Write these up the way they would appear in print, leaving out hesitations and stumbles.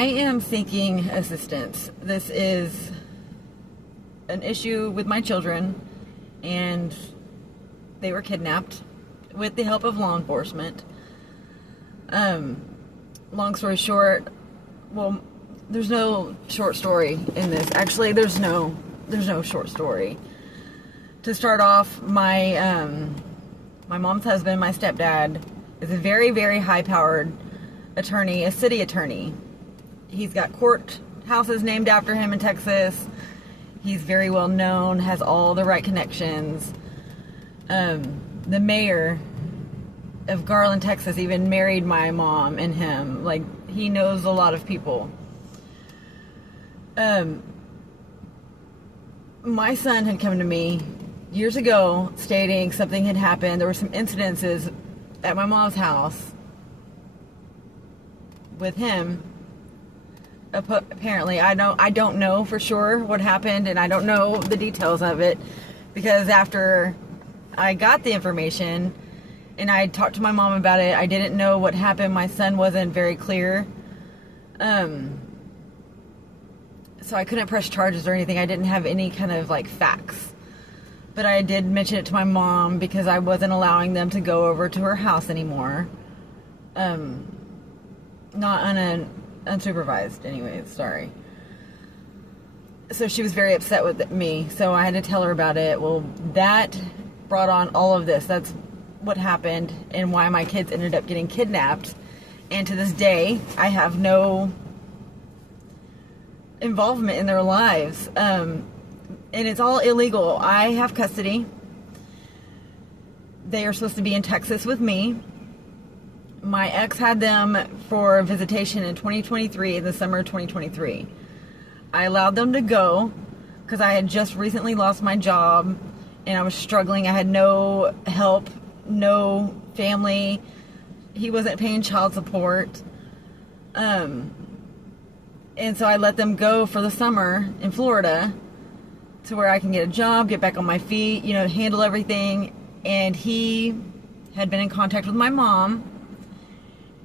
I am seeking assistance. This is an issue with my children, and they were kidnapped with the help of law enforcement. Long story short, well, there's no short story in this. Actually, there's no short story. To start off, my mom's husband, my stepdad, is a very, very high-powered attorney, a city attorney. He's got courthouses named after him in Texas. He's very well known, has all the right connections. The mayor of Garland, Texas, even married my mom and him. Like, he knows a lot of people. My son had come to me years ago stating something had happened. There were some incidences at my mom's house with him. Apparently, I don't know for sure what happened, and I don't know the details of it, because after I got the information and I talked to my mom about it, I didn't know what happened. My son wasn't very clear. So I couldn't press charges or anything. I didn't have any kind of like facts. But I did mention it to my mom because I wasn't allowing them to go over to her house anymore. Not unsupervised anyways, sorry. So she was very upset with me, so I had to tell her about it. Well, that brought on all of this. That's what happened and why my kids ended up getting kidnapped. And to this day, I have no involvement in their lives. And it's all illegal. I have custody. They are supposed to be in Texas with me. My ex had them for visitation in 2023, in the summer of 2023. I allowed them to go because I had just recently lost my job and I was struggling. I had no help, no family. He wasn't paying child support. And so I let them go for the summer in Florida to where I can get a job, get back on my feet, handle everything. And he had been in contact with my mom,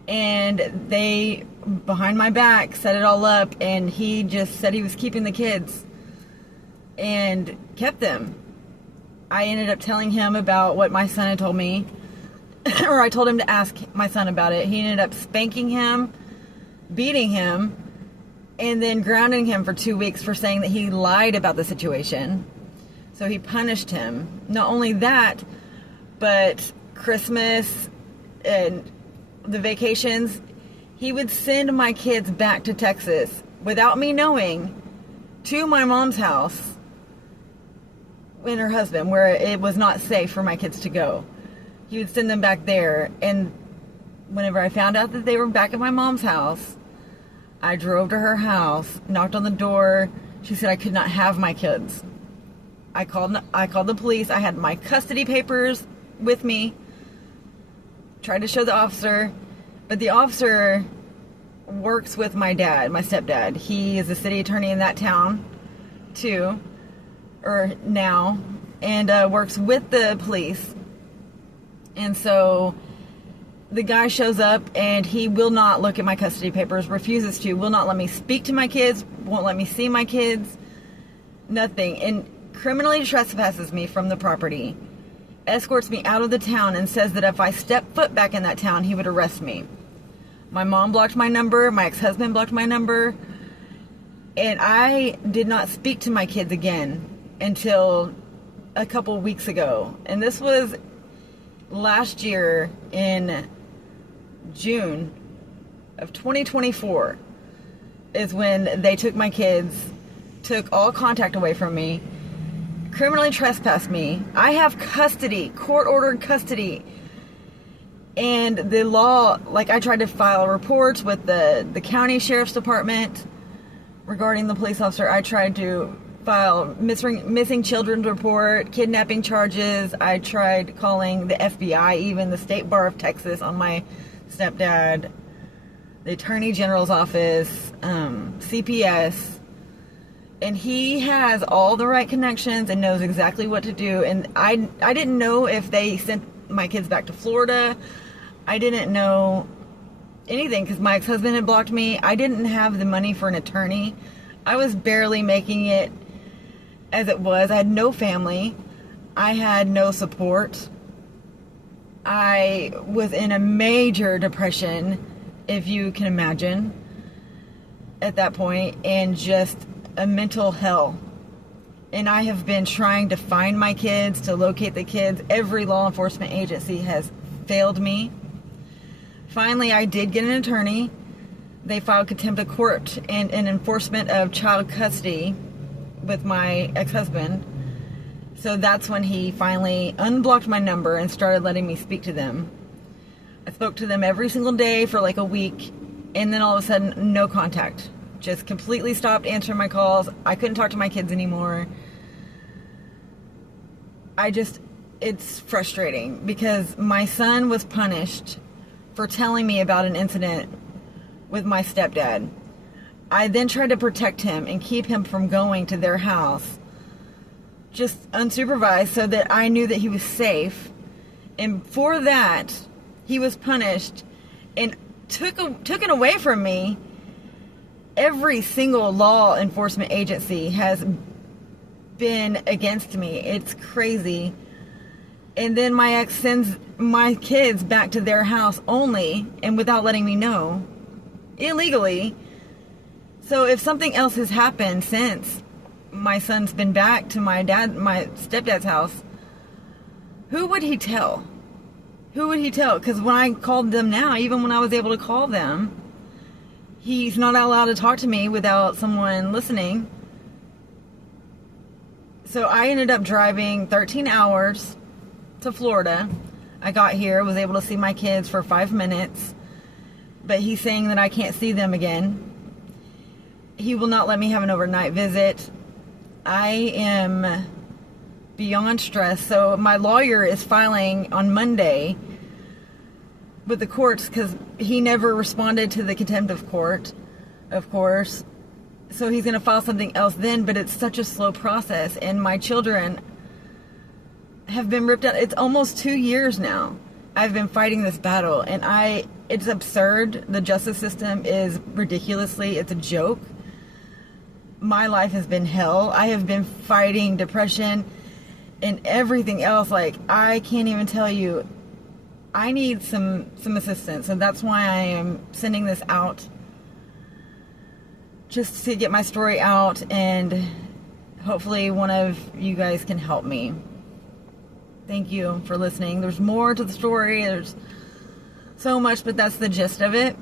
and they, behind my back, set it all up, and he just said he was keeping the kids and kept them. I ended up telling him about what my son had told me, or I told him to ask my son about it. He ended up spanking him, beating him, and then grounding him for 2 weeks for saying that he lied about the situation. So he punished him. Not only that, but Christmas and the vacations, he would send my kids back to Texas without me knowing to my mom's house and her husband, where it was not safe for my kids to go. He would send them back there, and whenever I found out that they were back at my mom's house, I drove to her house, knocked on the door. She said I could not have my kids. I called the police. I had my custody papers with me. Tried to show the officer, but the officer works with my dad, my stepdad. He is a city attorney in that town too, or now, and works with the police. And so the guy shows up and he will not look at my custody papers, refuses to, will not let me speak to my kids, won't let me see my kids, nothing, and criminally trespasses me from the property. Escorts me out of the town and says that if I step foot back in that town, he would arrest me. My mom blocked my number. My ex-husband blocked my number. And I did not speak to my kids again until a couple weeks ago. And this was last year in June of 2024 is when they took my kids, took all contact away from me, criminally trespassed me. I have custody, court-ordered custody. And the law, I tried to file reports with the county sheriff's department regarding the police officer. I tried to file missing children report, kidnapping charges. I tried calling the FBI, even the State Bar of Texas, on my stepdad, the Attorney General's office, CPS. And he has all the right connections and knows exactly what to do. And I didn't know if they sent my kids back to Florida. I didn't know anything because my ex-husband had blocked me. I didn't have the money for an attorney. I was barely making it as it was. I had no family. I had no support. I was in a major depression, if you can imagine, at that point, and just a mental hell. And I have been trying to find my kids, to locate the kids. Every law enforcement agency has failed me. Finally, I did get an attorney. They filed contempt of court and an enforcement of child custody with my ex-husband. So that's when he finally unblocked my number and started letting me speak to them. I spoke to them every single day for like a week, and then all of a sudden, no contact. Just completely stopped answering my calls. I couldn't talk to my kids anymore. It's frustrating because my son was punished for telling me about an incident with my stepdad. I then tried to protect him and keep him from going to their house, just unsupervised, so that I knew that he was safe. And for that, he was punished and taken away from me. Every single law enforcement agency has been against me. It's crazy. And then my ex sends my kids back to their house only and without letting me know, illegally. So if something else has happened since my son's been back to my stepdad's house, who would he tell? Who would he tell? Because when I called them now, even when I was able to call them, he's not allowed to talk to me without someone listening. So I ended up driving 13 hours to Florida. I got here, was able to see my kids for 5 minutes, but he's saying that I can't see them again. He will not let me have an overnight visit. I am beyond stress. So my lawyer is filing on Monday with the courts because he never responded to the contempt of court, of course. So he's going to file something else then, but it's such a slow process. And my children have been ripped out. It's almost 2 years now. I've been fighting this battle, and it's absurd. The justice system is it's a joke. My life has been hell. I have been fighting depression and everything else. Like, I can't even tell you. I need some assistance, and that's why I am sending this out, just to get my story out, and hopefully one of you guys can help me. Thank you for listening. There's more to the story. There's so much, but that's the gist of it.